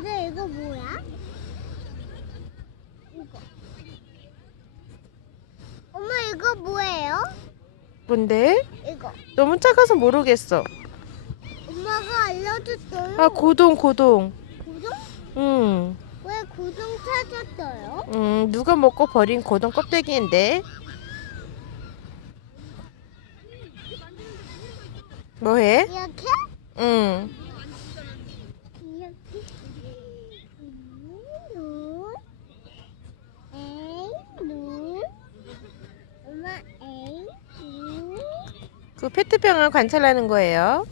근데 이거 뭐야? 이거. 엄마 이거 뭐예요? 뭔데? 이거. 너무 작아서 모르겠어. 엄마가 알려줬어요. 아, 고동. 고동? 응. 왜 고동 찾았어요? 누가 먹고 버린 고동 껍데기인데? 뭐해? 이렇게? 응. 이렇게. 눈. 에이, 눈. 엄마, 에이, 눈. 그 페트병을 관찰하는 거예요.